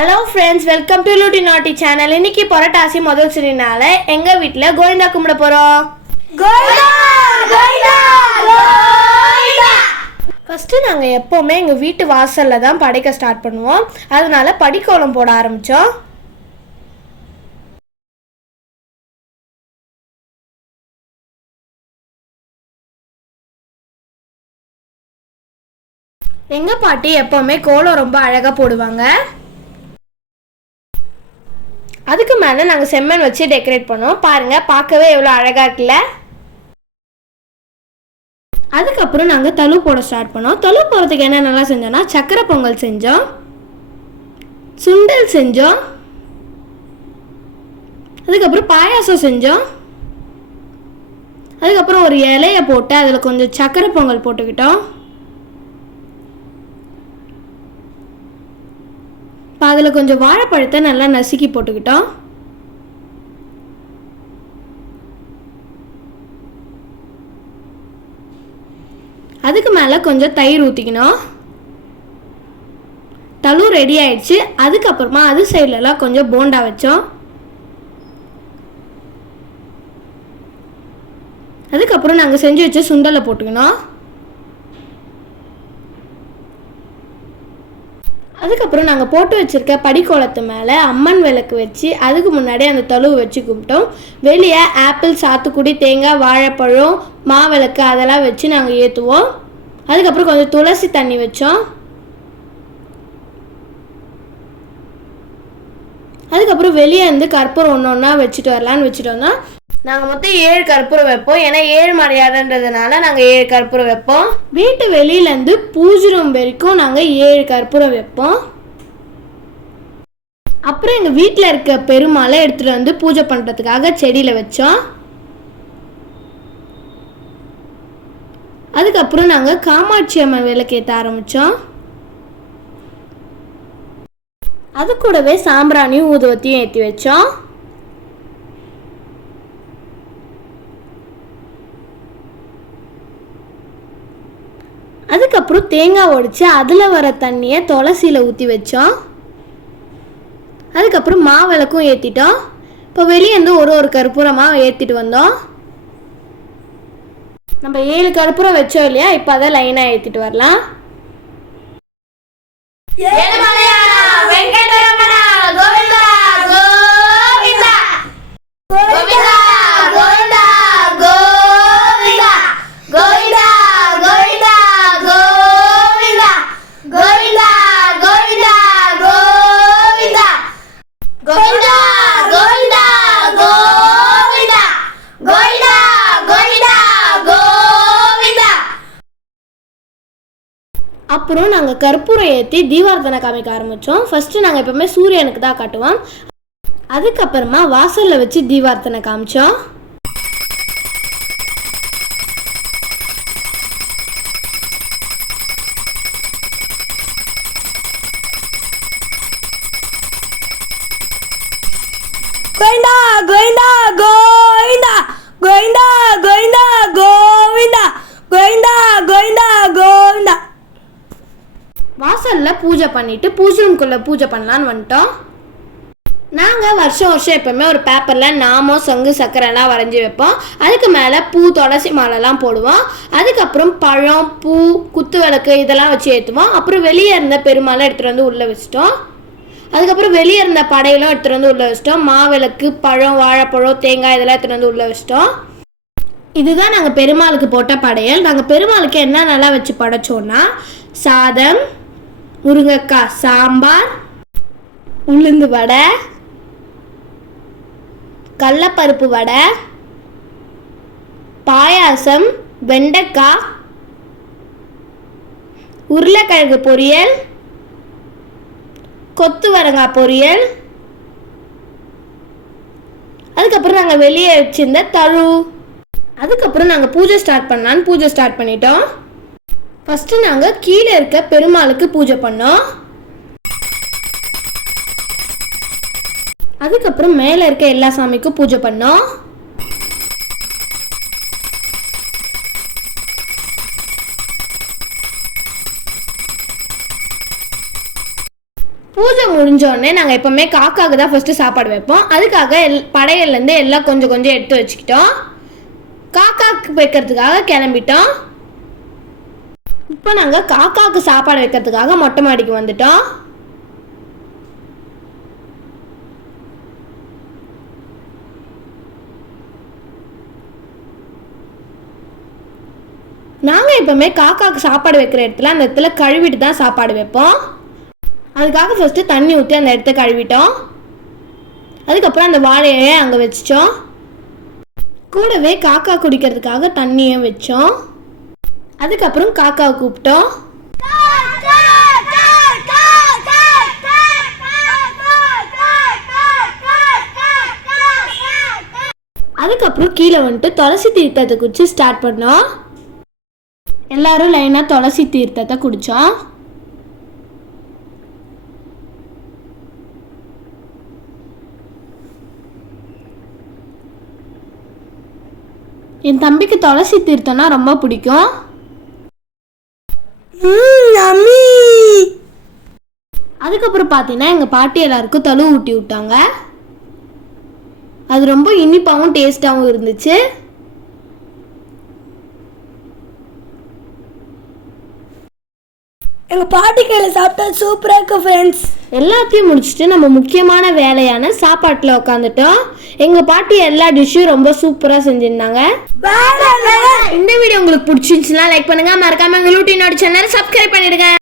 Hello friends welcome to Looty naughty channel இன்னைக்கு புரட்டாசி முதல் சிறினால எங்க வீட்ல கோவிந்தா கும்பிட போறோம்? ஃபர்ஸ்ட் நாங்க எப்பவுமே எங்க வீட்டு வாசல்ல தான் படைக்க ஸ்டார்ட் பண்ணுவோம். அதனால படிக்கோலம் போட ஆரம்பிச்சோம். எங்க பாட்டி எப்பவுமே கோலம் ரொம்ப அழகா போடுவாங்க. அதுக்கு மேலே நாங்கள் செம்மண் வச்சு டெக்கரேட் பண்ணோம் பாருங்கள் பார்க்கவே எவ்வளோ அழகாக இருக்குல்ல? அதுக்கப்புறம் நாங்கள் தழு போட ஸ்டார்ட் பண்ணோம். தழு போடுறதுக்கு என்ன நல்லா செஞ்சோம்னா சக்கரை பொங்கல் செஞ்சோம். சுண்டல் செஞ்சோம். அதுக்கப்புறம் பாயாசம் செஞ்சோம். அதுக்கப்புறம் ஒரு இலையை போட்டு அதில் கொஞ்சம் சக்கரை பொங்கல் போட்டுக்கிட்டோம். இப்போ அதில் கொஞ்சம் வாழைப்பழத்தை நல்லா நசுக்கி போட்டுக்கிட்டோம். அதுக்கு மேலே கொஞ்சம் தயிர் ஊற்றிக்கணும் தலு ரெடி ஆயிடுச்சு. அதுக்கப்புறமா அது சைட்லலாம் கொஞ்சம் போண்டா வச்சோம். அதுக்கப்புறம் நாங்கள் செஞ்சு வச்ச சுண்டலை போட்டுக்கணும். அதுக்கப்புறம் நாங்கள் போட்டு வச்சுருக்க படிக்கோலத்து மேலே அம்மன் விளக்கு வச்சு அதுக்கு முன்னாடி அந்த தழுவு வச்சு கும்பிட்டோம். வெளியே ஆப்பிள் சாத்துக்குடி தேங்காய் வாழைப்பழம் மாவிளக்கு அதெல்லாம் வச்சு நாங்கள் ஏற்றுவோம் அதுக்கப்புறம் கொஞ்சம் துளசி தண்ணி வச்சோம். அதுக்கப்புறம் வெளியே இருந்து கற்பூரம் ஒன்று ஒன்றா வச்சுட்டு வரலான்னு வச்சுட்டு வந்தோம் நாங்கள் மொத்தம் ஏழு கற்பூரம் வைப்போம். ஏன்னா ஏழு மரியாதைன்றதுனால நாங்கள் ஏழு கற்பூரம் வைப்போம். வீட்டு வெளியிலேருந்து பூஜை ரூம் வரைக்கும் நாங்கள் ஏழு கற்பூரம் வைப்போம். அப்புறம் எங்கள் வீட்டில் இருக்க பெருமாளை எடுத்துகிட்டு வந்து பூஜை பண்ணுறதுக்காக செடியில் வச்சோம். அதுக்கப்புறம் நாங்கள் காமாட்சி அம்மன் விளக்கேற்ற ஆரம்பித்தோம் அது கூடவே சாம்பிராணியும் ஊதுவத்தியும் ஏற்றி வச்சோம். அதுக்கப்புறம் தேங்காய் உடைச்சி அதில் வர தண்ணியை துளசியில் ஊற்றி வச்சோம். அதுக்கப்புறம் மாவிளக்கும் ஏற்றிட்டோம் இப்போ வெளியேருந்து ஒரு ஒரு கற்பூரமாக ஏற்றிட்டு வந்தோம். நம்ம ஏழு கற்பூரம் வச்சோம் இல்லையா? இப்போ அதை லைனாக ஏற்றிட்டு வரலாம். அப்புறம் நாங்கள் கற்பூரம் ஏற்றி தீபார்த்தனை காமிக்க ஆரம்பித்தோம் ஃபஸ்ட்டு நாங்கள் எப்பவுமே சூரியனுக்கு தான் காட்டுவோம். அதுக்கப்புறமா வாசலில் வச்சு தீபார்த்தனை காமிச்சோம். கோவிந்தா கோவிந்தா கோ கோவிந்தா கோவிந்தா கோவிந்தா கோவிந்தா கோவிந்தா கோவிந்தா வாசலில் பூஜை பண்ணிவிட்டு பூஜை ரூம்குள்ளே பூஜை பண்ணலான்னு வந்துட்டோம். நாங்கள் வருஷம் வருஷம் எப்போவுமே ஒரு பேப்பரில் நாமம் சங்கு சக்கரைலாம் வரைஞ்சி வைப்போம். அதுக்கு மேலே பூ துளசி மாலைலாம் போடுவோம். அதுக்கப்புறம் பழம் பூ குத்து விளக்கு இதெல்லாம் வச்சு ஏற்றுவோம் அப்புறம் வெளியே இருந்த பெருமாளை எடுத்துகிட்டு வந்து உள்ளே வச்சிட்டோம். அதுக்கப்புறம் வெளியே இருந்த படையெல்லாம் எடுத்துகிட்டு வந்து உள்ளே வச்சிட்டோம். மாவிளக்கு பழம் வாழைப்பழம் தேங்காய் இதெல்லாம் எடுத்துகிட்டு வந்து உள்ளே வச்சிட்டோம். இதுதான் நாங்கள் பெருமாளுக்கு போட்ட படையல். நாங்கள் பெருமாளுக்கு என்ன நல்லா வச்சு படைச்சோன்னா சாதம் முருங்கைக்காய் சாம்பார் உளுந்து வடை கடலப்பருப்பு வடை பாயாசம் வெண்டைக்காய் உருளைக்கிழங்கு பொரியல் கொத்து வரங்காய் பொரியல். அதுக்கப்புறம் நாங்கள் வெளியே வச்சிருந்த தழு. அதுக்கப்புறம் நாங்கள் பூஜை ஸ்டார்ட் பண்ணலான்னு பூஜை ஸ்டார்ட் பண்ணிட்டோம். ஃபஸ்ட்டு நாங்கள் கீழே இருக்க பெருமாளுக்கு பூஜை பண்ணோம். அதுக்கப்புறம் மேலே இருக்க எல்லா சாமிக்கும் பூஜை பண்ணோம். பூஜை முடிஞ்சோடனே நாங்கள் எப்போவுமே காக்காவுக்கு தான் ஃபஸ்ட்டு சாப்பாடு வைப்போம். அதுக்காக எல் படையல்லேருந்து எல்லாம் கொஞ்சம் கொஞ்சம் எடுத்து வச்சுக்கிட்டோம். காக்காவுக்கு வைக்கிறதுக்காக கிளம்பிட்டோம். இப்போ நாங்கள் காக்காவுக்கு சாப்பாடு வைக்கிறதுக்காக மொட்டை மாடிக்கு வந்துட்டோம். நாங்கள் எப்போவுமே காக்காவுக்கு சாப்பாடு வைக்கிற இடத்துல அந்த இடத்துல கழுவிட்டு தான் சாப்பாடு வைப்போம். அதுக்காக ஃபஸ்ட்டு தண்ணி ஊற்றி அந்த இடத்த கழுவிட்டோம். அதுக்கப்புறம் அந்த வாழையை அங்கே வச்சிட்டோம். கூடவே காக்கா குடிக்கிறதுக்காக தண்ணியும் வச்சோம். அதுக்கப்புறம் காக்காவை கூப்பிட்டோம். அதுக்கப்புறம் கீழே வந்துட்டு துளசி தீர்த்தத்தை குடிச்சு ஸ்டார்ட் பண்ணோம். எல்லாரும் லைனாக துளசி தீர்த்தத்தை குடித்தோம் என் தம்பிக்கு துளசி தீர்த்தம்னா ரொம்ப பிடிக்கும். அதுக்கப்புறம் பார்த்தீங்கன்னா எங்கள் பாட்டி எல்லாருக்கும் தழு ஊட்டி விட்டாங்க. அது ரொம்ப இனிப்பாகவும் டேஸ்ட்டாகவும் இருந்துச்சு. எங்க பாட்டி கையில சாப்பிட்டா சூப்பரா இருக்கு ஃப்ரெண்ட்ஸ் எல்லாத்தையும் முடிச்சுட்டு நம்ம முக்கியமான வேலையான சாப்பாட்டில் உட்காந்துட்டோம் எங்கள் பாட்டி எல்லா டிஷ்ஷும் ரொம்ப சூப்பராக செஞ்சுருந்தாங்க. இந்த வீடியோ உங்களுக்கு பிடிச்சிருந்துச்சுன்னா லைக் பண்ணுங்க. மறக்காம எங்கள் லூட்டினோட சேனல் சப்ஸ்கிரைப் பண்ணிடுங்க.